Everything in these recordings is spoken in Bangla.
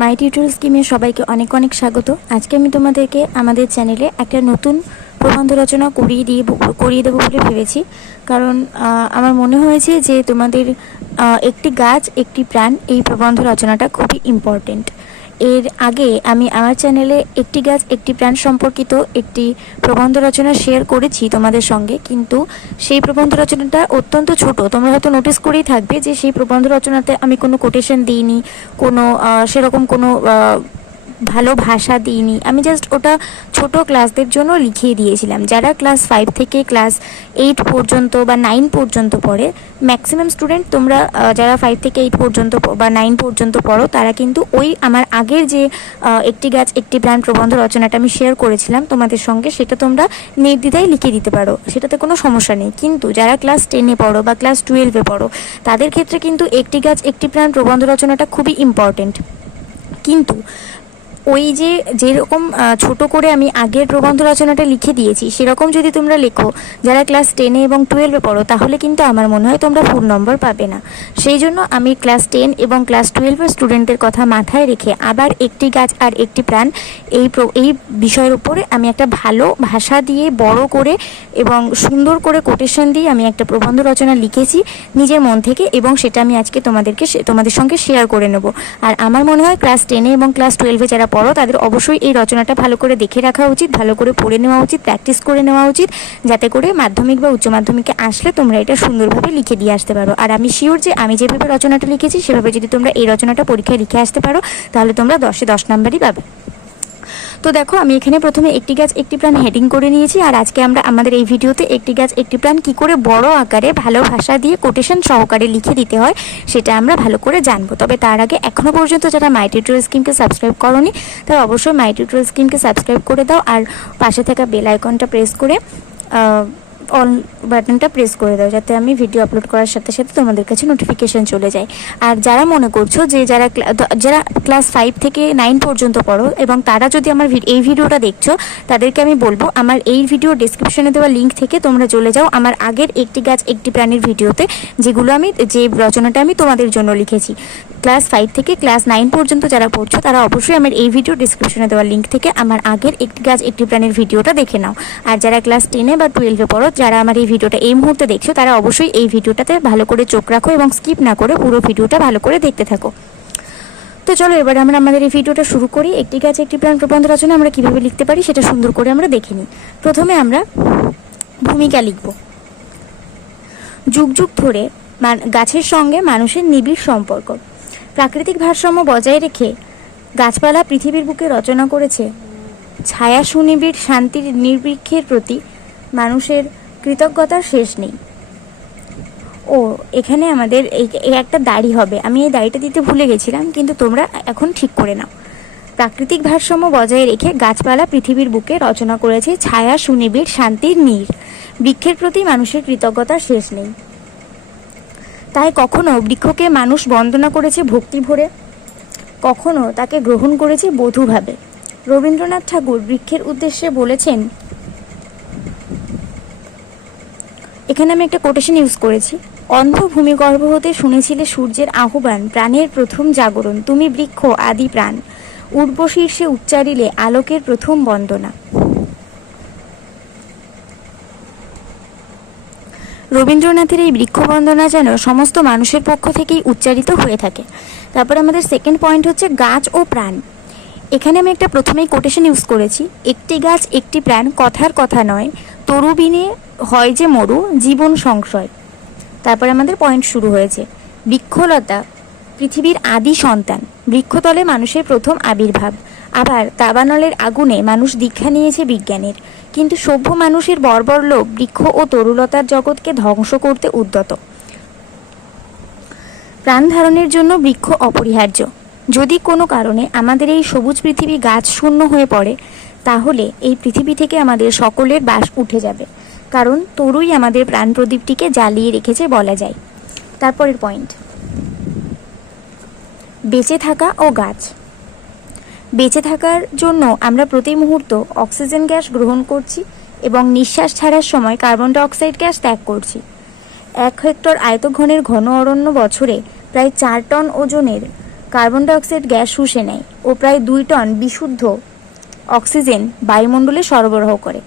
মাই টিউটোরিয়াল স্কিমে সবাইকে অনেক অনেক স্বাগত। আজকে আমি তোমাদেরকে আমাদের চ্যানেলে একটা নতুন প্রবন্ধ রচনা করিয়ে দেবো বলে ভেবেছি। কারণ আমার মনে হয়েছে যে তোমাদের একটি গাছ একটি প্রাণ এই প্রবন্ধ রচনাটা খুবই ইম্পর্টেন্ট। এর আগে আমি আমার চ্যানেলে একটি গাছ একটি প্রাণ সম্পর্কিত একটি প্রবন্ধ রচনা শেয়ার করেছি তোমাদের সঙ্গে, কিন্তু সেই প্রবন্ধ রচনাটা অত্যন্ত ছোট। তোমরা হয়তো নোটিস করেই থাকবে যে সেই প্রবন্ধ রচনাতে আমি কোনো কোটেশন দিইনি, কোনো সেরকম কোনো ভালো ভাষা দিইনি। আমি জাস্ট ওটা ছোট ক্লাসদের জন্য লিখিয়ে দিয়েছিলাম। যারা ক্লাস 5 থেকে ক্লাস 8 পর্যন্ত বা 9 পর্যন্ত পড়ে, ম্যাক্সিমাম স্টুডেন্ট তোমরা যারা 5 থেকে 8 পর্যন্ত বা 9 পর্যন্ত পড়ো, তারা কিন্তু ওই আমার আগের যে একটি গাছ একটি প্রাণ প্রবন্ধ রচনাটা আমি শেয়ার করেছিলাম তোমাদের সঙ্গে, সেটা তোমরা নির্দ্বিধায় লিখে দিতে পারো, সেটাতে কোনো সমস্যা নেই। কিন্তু যারা ক্লাস 10-এ পড়ো বা ক্লাস 12-এ পড়ো, তাদের ক্ষেত্রে কিন্তু একটি গাছ একটি প্রাণ প্রবন্ধ রচনাটা খুবই ইম্পর্টেন্ট। কিন্তু ওই যেরকম ছোট করে আমি আগের প্রবন্ধ রচনাটা লিখে দিয়েছি, সেরকম যদি তোমরা লেখো যারা ক্লাস 10-এ এবং 12-এ পড়ো, তাহলে কিন্তু আমার মনে হয় তোমরা ফুল নম্বর পাবে না। সেই জন্য আমি ক্লাস 10 এবং ক্লাস 12-এর স্টুডেন্টদের কথা মাথায় রেখে আবার একটি গাছ আর একটি প্রাণ এই বিষয়ের উপরে আমি একটা ভালো ভাষা দিয়ে বড় করে এবং সুন্দর করে কোটেশন দিয়ে আমি একটা প্রবন্ধ রচনা লিখেছি নিজের মন থেকে, এবং সেটা আমি আজকে তোমাদের সঙ্গে শেয়ার করে নেব। আর আমার মনে হয় ক্লাস 10-এ এবং ক্লাস 12-এ যারা পড়ো, তাদের অবশ্যই এই রচনাটা ভালো করে দেখে রাখা উচিত, ভালো করে পড়ে নেওয়া উচিত, প্র্যাকটিস করে নেওয়া উচিত, যাতে করে মাধ্যমিক বা উচ্চ মাধ্যমিকে আসলে তোমরা এটা সুন্দরভাবে লিখে দিয়ে আসতে পারো। আর আমি শিওর যে আমি যেভাবে রচনাটা লিখেছি সেভাবে যদি তোমরা এই রচনাটা পরীক্ষায় লিখে আসতে পারো, তাহলে তোমরা 10-এ 10 নাম্বারই পাবে। তো দেখো, আমি এখানে প্রথমে একটি গাছ একটি প্রাণ হেডিং করে নিয়েছি। আর আজকে আমরা আমাদের এই ভিডিওতে একটি গাছ একটি প্রাণ কী করে বড় আকারে ভালো ভাষা দিয়ে কোটেশন সহকারে লিখে দিতে হয় সেটা আমরা ভালো করে জানবো। তবে তার আগে এখনও পর্যন্ত যারা মাই টিউটোরিয়াল স্কিমকে সাবস্ক্রাইব করোনি, তারা অবশ্যই মাই টিউটোরিয়াল স্কিমকে সাবস্ক্রাইব করে দাও, আর পাশে থাকা বেল আইকনটা প্রেস করে অল বাটনটা প্রেস করে দাও, যাতে আমি ভিডিও আপলোড করার সাথে সাথে তোমাদের কাছে নোটিফিকেশান চলে যায়। আর যারা মনে করছো যে যারা ক্লাস 5 থেকে 9 পর্যন্ত পড়ো এবং তারা যদি আমার এই ভিডিওটা দেখছো, তাদেরকে আমি বলবো আমার এই ভিডিও ডেসক্রিপশনে দেওয়া লিঙ্ক থেকে তোমরা চলে যাও আমার আগের একটি গাছ একটি প্রাণীর ভিডিওতে, যে রচনাটা আমি তোমাদের জন্য লিখেছি। ক্লাস 5 থেকে ক্লাস 9 পর্যন্ত যারা পড়ছো, তারা অবশ্যই আমার এই ভিডিও ডেসক্রিপশনে দেওয়া লিঙ্ক থেকে আমার আগের একটি গাছ একটি প্রাণীর ভিডিওটা দেখে নাও। আর যারা ক্লাস 10-এ বা 12-এ পড়ো, যারা আমার এই ভিডিওটা এই মুহূর্তে দেখছো, তারা অবশ্যই এই ভিডিওটাতে ভালো করে চোখ রাখো এবং স্কিপ না করে পুরো ভিডিওটা ভালো করে দেখতে থাকো। তো চলো এবার আমরা আমাদের এই ভিডিওটা শুরু করি। একটি গাছ একটি প্রাণ প্রবন্ধ রচনা আমরা কীভাবে লিখতে পারি সেটা সুন্দর করে আমরা দেখে নিই। প্রথমে আমরা ভূমিকা লিখব। যুগ যুগ ধরে গাছের সঙ্গে মানুষের নিবিড় সম্পর্ক। প্রাকৃতিক ভারসাম্য বজায় রেখে গাছপালা পৃথিবীর বুকে রচনা করেছে ছায়া সুনিবিড় শান্তির নির্বৃক্ষের প্রতি মানুষের কৃতজ্ঞতার শেষ নেই। ও এখানে আমাদের একটা দাড়ি হবে, আমি এই দাড়িটা দিতে ভুলে গেছিলাম, কিন্তু তোমরা এখন ঠিক করে নাও। প্রাকৃতিক ভারসাম্য বজায় রেখে গাছপালা পৃথিবীর বুকে রচনা করেছে ছায়া সুনিবিড় শান্তির বৃক্ষের প্রতি মানুষের কৃতজ্ঞতার শেষ নেই। তাই কখনো বৃক্ষকে মানুষ বন্দনা করেছে ভক্তি ভরে, কখনো তাকে গ্রহণ করেছে বধূভাবে। রবীন্দ্রনাথ ঠাকুর বৃক্ষের উদ্দেশ্যে বলেছেন, এখানে আমি একটা কোটেশন ইউজ করেছি, অন্ধ ভূমিগর্ভ হতে শুনেছিলে সূর্যের আহ্বান, প্রাণের প্রথম জাগরণ, তুমি বৃক্ষ আদি প্রাণ, উর্ব শীর্ষে উচ্চারিলে আলোকের প্রথম বন্দনা। রবীন্দ্রনাথের এই বৃক্ষ বন্দনা যেন সমস্ত মানুষের পক্ষ থেকেই উচ্চারিত হয়ে থাকে। তারপর আমাদের সেকেন্ড পয়েন্ট হচ্ছে গাছ ও প্রাণ। এখানে আমি একটা প্রথমেই কোটেশন ইউজ করেছি, একটি গাছ একটি প্রাণ কথার কথা নয়, তরু বিনে হয় যে মরু জীবন সংশয়। তারপরে আমাদের পয়েন্ট শুরু হয়েছে, বৃক্ষলতা পৃথিবীর আদি সন্তান, বৃক্ষতলে মানুষের প্রথম আবির্ভাব। আবার দাবানলের আগুনে মানুষ দীক্ষা নিয়েছে বিজ্ঞানের, কিন্তু সভ্য মানুষের বর্বর লোভ বৃক্ষ ও তরুলতার জগৎকে ধ্বংস করতে উদ্যত। প্রাণ ধারণের জন্য বৃক্ষ অপরিহার্য। যদি কোনো কারণে আমাদের এই সবুজ পৃথিবী গাছ শূন্য হয়ে পড়ে, তাহলে এই পৃথিবী থেকে আমাদের সকলের বাস উঠে যাবে, কারণ তরুই আমাদের প্রাণ প্রদীপটিকে জ্বালিয়ে রেখেছে বলা যায়। তারপরের পয়েন্ট, বেঁচে থাকা ও গাছ। বেঁচে থাকার জন্য আমরা প্রতি মুহূর্ত অক্সিজেন গ্যাস গ্রহণ করছি এবং নিঃশ্বাস ছাড়ার সময় কার্বন ডাইঅক্সাইড গ্যাস ত্যাগ করছি। 1 হেক্টর আয়তঘনের ঘন অরণ্য বছরে প্রায় 4 টন ওজনের কার্বন ডাইঅক্সাইড গ্যাস শুষে নেয় ও প্রায় 2 টন বিশুদ্ধ অক্সিজেন বায়ুমণ্ডলে সরবরাহ করে।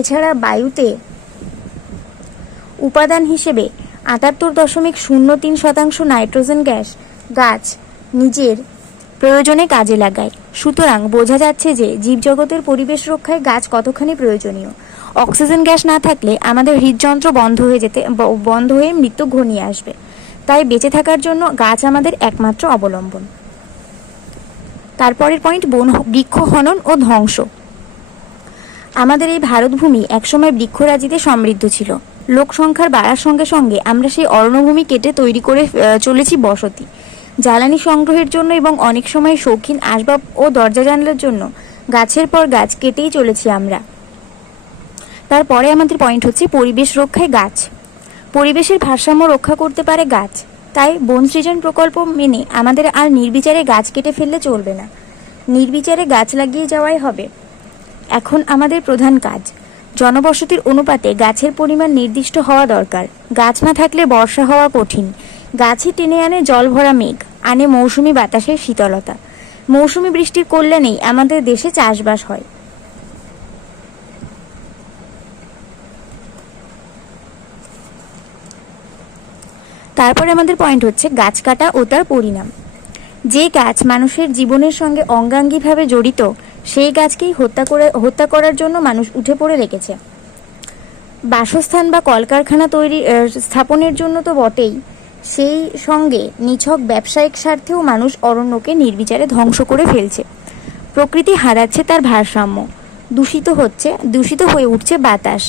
এছাড়া বায়ুতে উপাদান হিসেবে 78.03% নাইট্রোজেন গ্যাস গাছ নিজের প্রয়োজনে কাজে লাগায়। সুতরাং বোঝা যাচ্ছে যে জীবজগতের পরিবেশ রক্ষায় গাছ কতখানি প্রয়োজনীয়। অক্সিজেন গ্যাস না থাকলে আমাদের হৃদযন্ত্র বন্ধ হয়ে মৃত্যু ঘনিয়ে আসবে। তাই বেঁচে থাকার জন্য গাছ আমাদের একমাত্র অবলম্বন। তারপরের পয়েন্ট, বৃক্ষ হনন ও ধ্বংস। আমাদের এই ভারতভূমি একসময় বৃক্ষরাজিতে সমৃদ্ধ ছিল। লোক সংখ্যার বাড়ার সঙ্গে সঙ্গে আমরা সেই অরণ্যভূমি কেটে তৈরি করে চলেছি বসতি। জ্বালানি সংগ্রহের জন্য এবং অনেক সময় শৌখিন আসবাব ও দরজা জানলার জন্য গাছের পর গাছ কেটেই চলেছি আমরা। তারপরে আমাদের পয়েন্ট হচ্ছে পরিবেশ রক্ষায় গাছ। পরিবেশের ভারসাম্য রক্ষা করতে পারে গাছ। তাই বন সৃজন প্রকল্প মেনে আমাদের আর নির্বিচারে গাছ কেটে ফেললে চলবে না, নির্বিচারে গাছ লাগিয়ে যাওয়াই হবে এখন আমাদের প্রধান কাজ। জনবসতির অনুপাতে গাছের পরিমাণ নির্দিষ্ট হওয়া দরকার। গাছ না থাকলে বর্ষা হওয়া কঠিন। গাছই টেনে আনে জল ভরা মেঘ, আনে মৌসুমি বাতাসের শীতলতা। মৌসুমি বৃষ্টির কল্যাণেই আমাদের দেশে চাষবাস হয়। তারপরে আমাদের পয়েন্ট হচ্ছে গাছ কাটা ও তার পরিণাম। যে গাছ মানুষের জীবনের সঙ্গে অঙ্গাঙ্গিভাবে জড়িত, সেই গাছকেই হত্যা করার জন্য মানুষ উঠে পড়ে লেগেছে। বাসস্থান বা কলকারখানা স্থাপনের জন্য তো বটেই, সেই সঙ্গে নিছক ব্যবসায়িক স্বার্থেও মানুষ অরণ্যকে নির্বিচারে ধ্বংস করে ফেলছে। প্রকৃতি হারাচ্ছে তার ভারসাম্য। দূষিত হয়ে উঠছে বাতাস।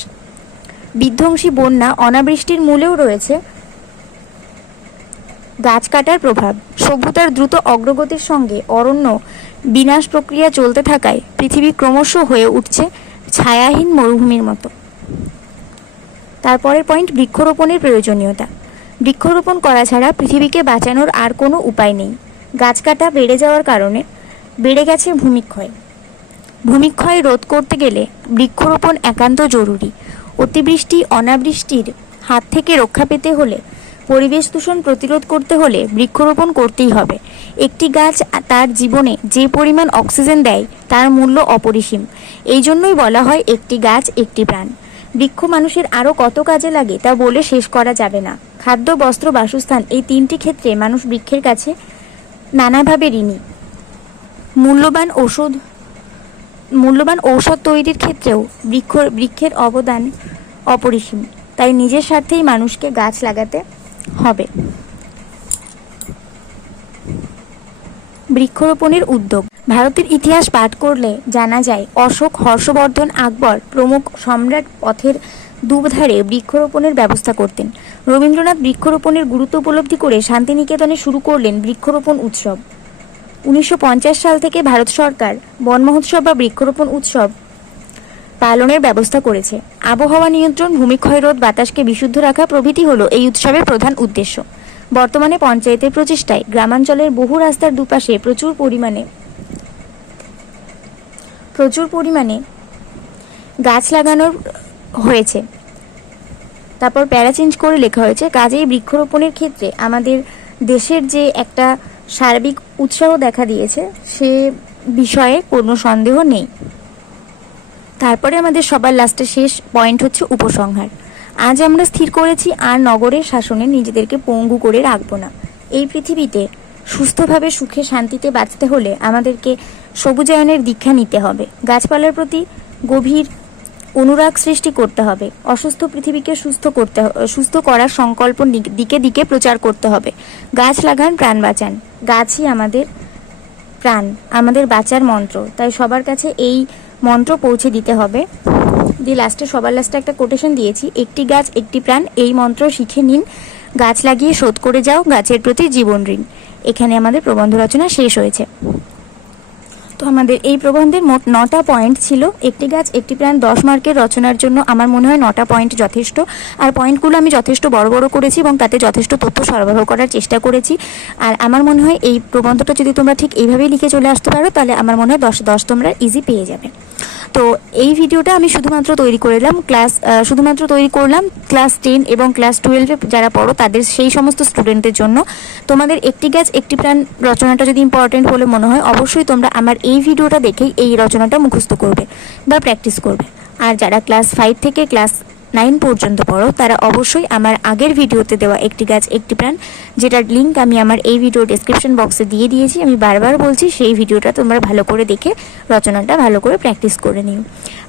বিধ্বংসী বন্যা, অনাবৃষ্টির মূলেও রয়েছে গাছ কাটার প্রভাব। সভ্যতার দ্রুত অগ্রগতির সঙ্গে অরণ্য বিনাশ প্রক্রিয়া চলতে থাকায় পৃথিবী ক্রমশ হয়ে উঠছে ছায়াহীন মরুভূমির মতো। তারপরের পয়েন্ট, বৃক্ষরোপণের প্রয়োজনীয়তা। বৃক্ষরোপণ করা ছাড়া পৃথিবীকে বাঁচানোর আর কোনো উপায় নেই। গাছ কাটা বেড়ে যাওয়ার কারণে বেড়ে গেছে ভূমিক্ষয়। ভূমিক্ষয় রোধ করতে গেলে বৃক্ষরোপণ একান্ত জরুরি। অতিবৃষ্টি, অনাবৃষ্টির হাত থেকে রক্ষা পেতে হলে, পরিবেশ দূষণ প্রতিরোধ করতে হলে বৃক্ষরোপণ করতেই হবে। একটি গাছ তার জীবনে যে পরিমাণ অক্সিজেন দেয় তার মূল্য অপরিসীম। এই জন্যই বলা হয় একটি গাছ একটি প্রাণ। বৃক্ষ মানুষের আরও কত কাজে লাগে তা বলে শেষ করা যাবে না। খাদ্য, বস্ত্র, বাসস্থান এই 3টি ক্ষেত্রে মানুষ বৃক্ষের কাছে নানাভাবে ঋণী। মূল্যবান ঔষধ তৈরির ক্ষেত্রেও বৃক্ষের অবদান অপরিসীম। তাই নিজের স্বার্থেই মানুষকে গাছ লাগাতে হবে। বৃক্ষরোপণের উদ্যোগ। ভারতের ইতিহাস পাঠ করলে জানা যায় অশোক, হর্ষবর্ধন, আকবর প্রমুখ সম্রাট পথের দুধারে বৃক্ষরোপণের ব্যবস্থা করতেন। রবীন্দ্রনাথ বৃক্ষরোপণের গুরুত্ব উপলব্ধি করে শান্তিনিকেতনে শুরু করলেন বৃক্ষরোপণ উৎসব। 1950 সাল থেকে ভারত সরকার বন মহোৎসব বা বৃক্ষরোপণ উৎসব পালনের ব্যবস্থা করেছে। আবহাওয়া নিয়ন্ত্রণ, ভূমিক্ষয় রোধ, বাতাসকে বিশুদ্ধ রাখা প্রভৃতি হল এই উৎসবের প্রধান উদ্দেশ্য। বর্তমানে পঞ্চায়েতের প্রচেষ্টায় গ্রামাঞ্চলের বহু রাস্তার দুপাশে প্রচুর পরিমাণে গাছ লাগানো হয়েছে। তারপর প্যারা চেঞ্জ করে লেখা হয়েছে, কাজেই বৃক্ষরোপণের ক্ষেত্রে আমাদের দেশের যে একটা সার্বিক উৎসাহ দেখা দিয়েছে সে বিষয়ে কোনো সন্দেহ নেই। তারপরে আমাদের সবার লাস্টের শেষ পয়েন্ট হচ্ছে উপসংহার। আজ আমরা স্থির করেছি আর নগরের শাসনে নিজেদেরকে পঙ্গু করে রাখবো না। এই পৃথিবীতে সুস্থভাবে সুখে শান্তিতে বাঁচতে হলে আমাদেরকে সবুজায়নের দীক্ষা নিতে হবে। গাছপালার প্রতি গভীর অনুরাগ সৃষ্টি করতে হবে। অসুস্থ পৃথিবীকে সুস্থ করার সংকল্প দিকে দিকে প্রচার করতে হবে। গাছ লাগান, প্রাণ বাঁচান। গাছই আমাদের প্রাণ, আমাদের বাঁচার মন্ত্র। তাই সবার কাছে এই মন্ত্র পৌঁছে দিতে হবে। সবার লাস্টে একটা কোটেশন দিয়েছি, একটি গাছ একটি প্রাণ, এই মন্ত্র শিখে নিন, গাছ লাগিয়ে শোধ করে যাও গাছের প্রতি জীবন ঋণ। এখানে আমাদের প্রবন্ধ রচনা শেষ হয়েছে। তো আমাদের এই প্রবন্ধের মোট 9টা পয়েন্ট ছিল। একটি গাছ একটি প্রাণ 10 মার্কের রচনার জন্য আমার মনে হয় 9টা পয়েন্ট যথেষ্ট। আর পয়েন্টগুলো আমি যথেষ্ট বড় বড় করেছি এবং তাতে যথেষ্ট তথ্য সরবরাহ করার চেষ্টা করেছি। আর আমার মনে হয় এই প্রবন্ধটা যদি তোমরা ঠিক এইভাবেই লিখে চলে আসতে পারো তাহলে আমার মনে হয় 10 তোমরা ইজি পেয়ে যাবে। তো তো এই ভিডিওটা আমি শুধুমাত্র তৈরি করলাম ক্লাস 10 এবং ক্লাস 12-এ যারা পড়ো তাদের, সেই সমস্ত স্টুডেন্টদের জন্য। তোমাদের একটি গাছ একটি প্রাণ রচনাটা যদি ইম্পর্টেন্ট বলে মনে হয়, অবশ্যই তোমরা আমার এই ভিডিওটা দেখেই এই রচনাটা মুখস্থ করবে বা প্র্যাকটিস করবে। আর যারা ক্লাস 5 থেকে ক্লাস 9 পর্যন্ত পড়ো তারা অবশ্যই আমার আগের ভিডিওতে দেওয়া একটি গাছ একটি প্রাণ, যেটার লিঙ্ক আমি আমার এই ভিডিও ডেসক্রিপশন বক্সে দিয়ে দিয়েছি, আমি বারবার বলছি সেই ভিডিওটা তোমরা ভালো করে দেখে রচনাটা ভালো করে প্র্যাকটিস করে নিও।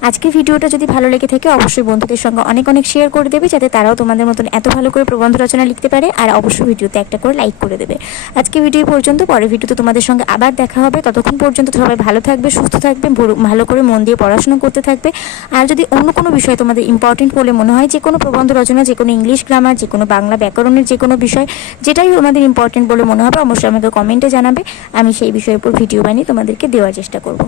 আজকে ভিডিওটা যদি ভালো লেগে থাকে অবশ্যই বন্ধুদের সঙ্গে অনেক অনেক শেয়ার করে দেবে, যাতে তারাও তোমাদের মতন এত ভালো করে প্রবন্ধ রচনা লিখতে পারে। আর অবশ্যই ভিডিওতে একটা করে লাইক করে দেবে। আজকে ভিডিও পর্যন্ত, পরের ভিডিওতে তোমাদের সঙ্গে আবার দেখা হবে। ততক্ষণ পর্যন্ত সবাই ভালো থাকবে, সুস্থ থাকবে, ভালো করে মন দিয়ে পড়াশোনা করতে থাকবে। আর যদি অন্য কোনো বিষয় তোমাদের ইম্পর্টেন্ট বলে মনে হয়, যে কোনো প্রবন্ধ রচনা, যে কোনো ইংলিশ গ্রামার, যে কোনো বাংলা ব্যাকরণের যে কোনো বিষয়, যেটাই তোমাদের ইম্পর্টেন্ট বলে মনে হবে অবশ্যই আমাকে কমেন্টে জানাবে। আমি সেই বিষয়ের উপর ভিডিও বানিয়ে তোমাদেরকে দেওয়ার চেষ্টা করব।